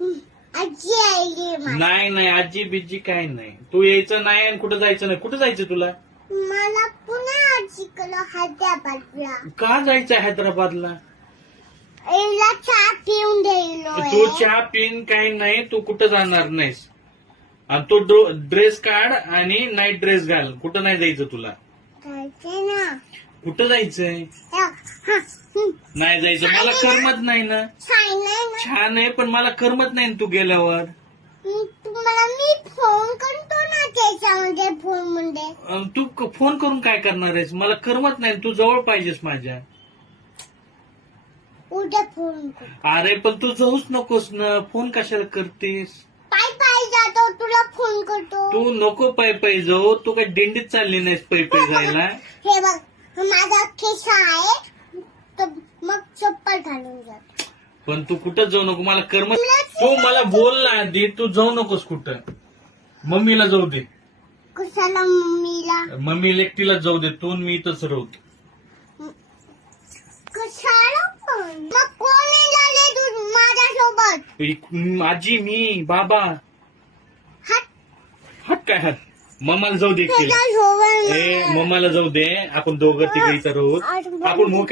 आजी आली नाही नाही आजी बिजी काय नाही. तू यायचं नाही आणि कुठं जायचं नाही. कुठं जायचं तुला? मला पुन्हा आजीकडं हैदराबादला. का जायचंय हैदराबादला? एला चहा पिऊन द्यायलो. तू चहा पिन काही नाही. तू कुठं जाणार नाहीस. आणि तो ड्रेस काढ आणि नाईट ड्रेस घाल. कुठं नाही जायचं तुला. जायचंय ना. कुठं जायचंय? हा, नाही जायचं. मला करमत नाही ना. छान आहे ना. छान आहे पण मला करमत नाही ना तू गेल्यावर. तुम्हाला मी फोन करतो ना त्याच्यामध्ये फोन मध्ये. तू फोन करून काय करणार आहेस? मला करमत नाही. तू जवळ पाहिजेस माझ्या. उद्या फोन कर. अरे पण तू जाऊच नकोस ना. फोन कशाला करतेस? पाय पाय जातो तुला फोन करतो. तू नको पाय पाय जाऊ. तू काय दिंडीत चालली नाहीस पाय पाय जायला. हे बघ माझा खिसा आहे तर मग चप्पल घालून जातो. पण तू कुठं जाऊ नको. मला करमत. तू मला बोल ना आधी. तू जाऊ नकोस कुठं. मम्मीला जाऊ दे. कशाला मम्मीला? मम्मीला एकटीला जाऊ दे. तू मी इथंच राहू. कशाला पण? मग कोणी झाले तू माझ्यासोबत? आजी मी बाबा. हात हात काय हात? मम्माला जाऊ दे एकटीला. त्याच्यासोबत ए मम्माला जाऊ दे. आपण दोघं तिघे इथं राहू. आपण